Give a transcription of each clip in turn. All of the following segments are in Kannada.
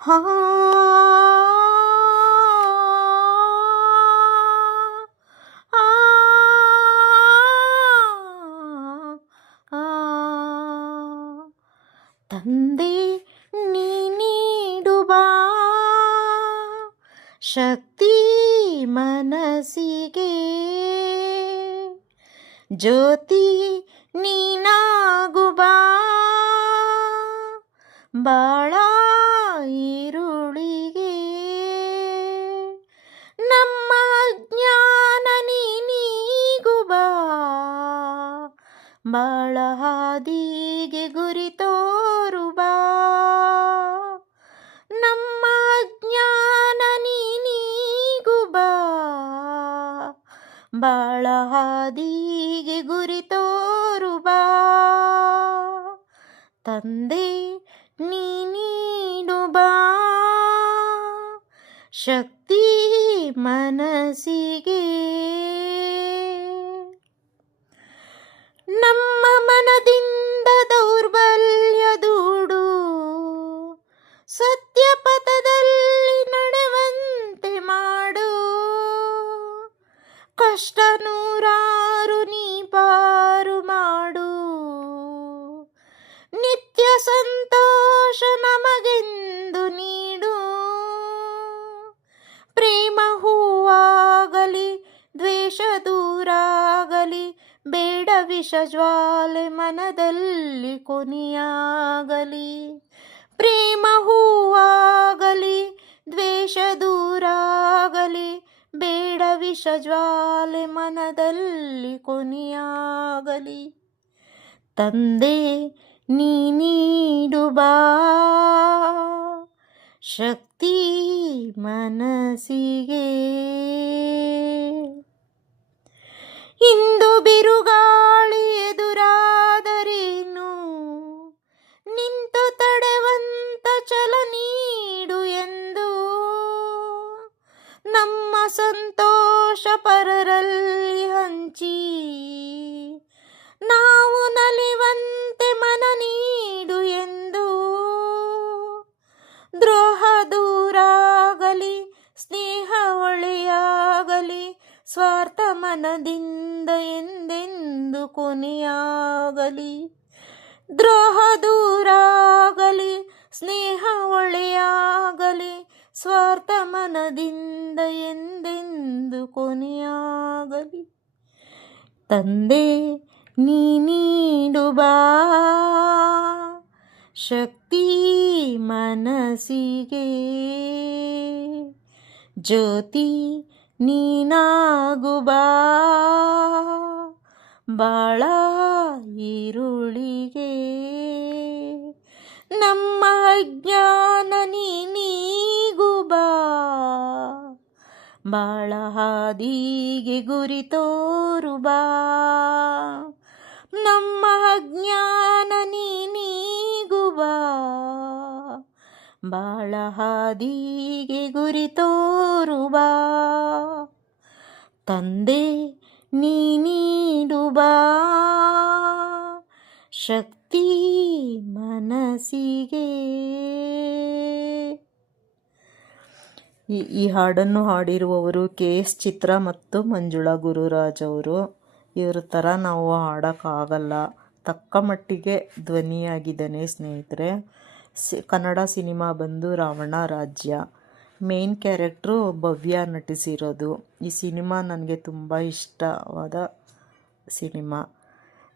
ಹಾ ಆ, ಆ, ತಂದೆ ನೀ ನೀಡುವ ಶಕ್ತಿ ಮನಸ್ಸಿಗೆ, ಜ್ಯೋತಿ ನೀನಾಗುವ ಬಾಳ ಈರುಳಿಗೆ, ನಮ್ಮ ಜ್ಞಾನ ನೀಗುವ ಬಾಳ ಹಾದಿಗೆ ಗುರಿ ತೋರುವ, ನಮ್ಮ ಜ್ಞಾನ ನೀಗುವ ಬಾಳ ಹಾದಿಗೆ ಗುರಿ ತೋರುವ, ತಂದೆ ನೀ ನೀಡುವ ಶಕ್ತಿ ಮನಸ್ಸಿಗೆ, ನಮ್ಮ ಮನದಿಂದ ದೌರ್ಬಲ್ಯ ದೂಡು, ಸತ್ಯ ಪಥದಲ್ಲಿ ನಡೆವಂತೆ ಮಾಡು, ಕಷ್ಟ ನೂರಾರು ನೀ ಪಾರು ಮಾಡು, ನಿತ್ಯ ಸಂತೋಷ ನಮಗೆಂದು ನೀಡು, ಪ್ರೇಮ ಹೂವಾಗಲಿ ದ್ವೇಷ ದೂರಾಗಲಿ, ಬೇಡ ವಿಷ ಜ್ವಾಲೆ ಮನದಲ್ಲಿ ಕೊನೆಯಾಗಲಿ, ಪ್ರೇಮ ಹೂವಾಗಲಿ ದ್ವೇಷ ದೂರಾಗಲಿ, ಬೇಡ ವಿಷ ಜ್ವಾಲೆ ಮನದಲ್ಲಿ ಕೊನೆಯಾಗಲಿ, ತಂದೆ ನೀ ನೀಡುವ ಶಕ್ತಿ ಮನಸ್ಸಿಗೆ. ಇಂದು ಬಿರುಗಾಳಿ ಎದುರಾದರೇನು, ನಿಂತು ತಡೆವಂತ ಛಲ ನೀಡು ಎಂದು, ನಮ್ಮ ಸಂತೋಷ ಪರರಲ್ಲಿ ಹಂಚಿ, ನಾವು ನಲಿವಂತೆ ಮನ ನೀಡು ಎಂದು, ದ್ರೋಹ ದೂರಾಗಲಿ ಸ್ನೇಹ ಒಳೆಯಾಗಲಿ, ಸ್ವಾರ್ಥ ಮನದಿಂದ ಎಂದೆಂದು ಕೊನೆಯಾಗಲಿ, ದ್ರೋಹ ದೂರಾಗಲಿ ಸ್ನೇಹ ಒಳೆಯಾಗಲಿ, ಸ್ವಾರ್ಥ ಮನದಿಂದ ಎಂದೆಂದು ಕೊನೆಯಾಗಲಿ, ತಂದೆ ನೀ ನೀಡುವ ಶಕ್ತಿ ಮನಸ್ಸಿಗೆ, ಜ್ಯೋತಿ ನೀನಾಗುವ ಬಾಳ ಈರುಳಿಗೆ, ನಮ್ಮ ಅಜ್ಞಾನ ನೀಗುವ ಬಾಳ ಹಾದಿಗೆ ಗುರಿ ತೋರುವ, ನಮ್ಮ ಅಜ್ಞಾನ ನೀಗುವ ಬಾಳ ಹಾದಿಗೆ ಗುರಿ ತೋರುವ, ತಂದೆ ನೀ ನೀಡುವ ಶಕ್ತಿ ಮನಸ್ಸಿಗೆ. ಈ ಹಾಡನ್ನು ಹಾಡಿರುವವರು KS ಚಿತ್ರ ಮತ್ತು ಮಂಜುಳಾ ಗುರುರಾಜ್ ಅವರು. ಇವ್ರ ಥರ ನಾವು ಹಾಡೋಕ್ಕಾಗಲ್ಲ, ತಕ್ಕ ಮಟ್ಟಿಗೆ ಧ್ವನಿಯಾಗಿದ್ದಾನೆ ಸ್ನೇಹಿತರೆ. ಕನ್ನಡ ಸಿನಿಮಾ ಬಂದು ರಾವಣ ರಾಜ್ಯ, ಮೇನ್ ಕ್ಯಾರೆಕ್ಟ್ರು ಭವ್ಯ ನಟಿಸಿರೋದು. ಈ ಸಿನಿಮಾ ನನಗೆ ತುಂಬ ಇಷ್ಟವಾದ ಸಿನಿಮಾ.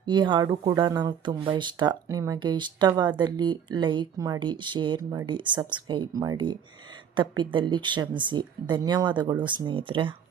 ಈ ಹಾಡು ಕೂಡ ನನಗೆ ತುಂಬ ಇಷ್ಟ. ನಿಮಗೆ ಇಷ್ಟವಾದಲ್ಲಿ ಲೈಕ್ ಮಾಡಿ, ಶೇರ್ ಮಾಡಿ, ಸಬ್ಸ್ಕ್ರೈಬ್ ಮಾಡಿ. ತಪ್ಪಿದ್ದಲ್ಲಿ ಕ್ಷಮಿಸಿ. ಧನ್ಯವಾದಗಳು ಸ್ನೇಹಿತರೆ.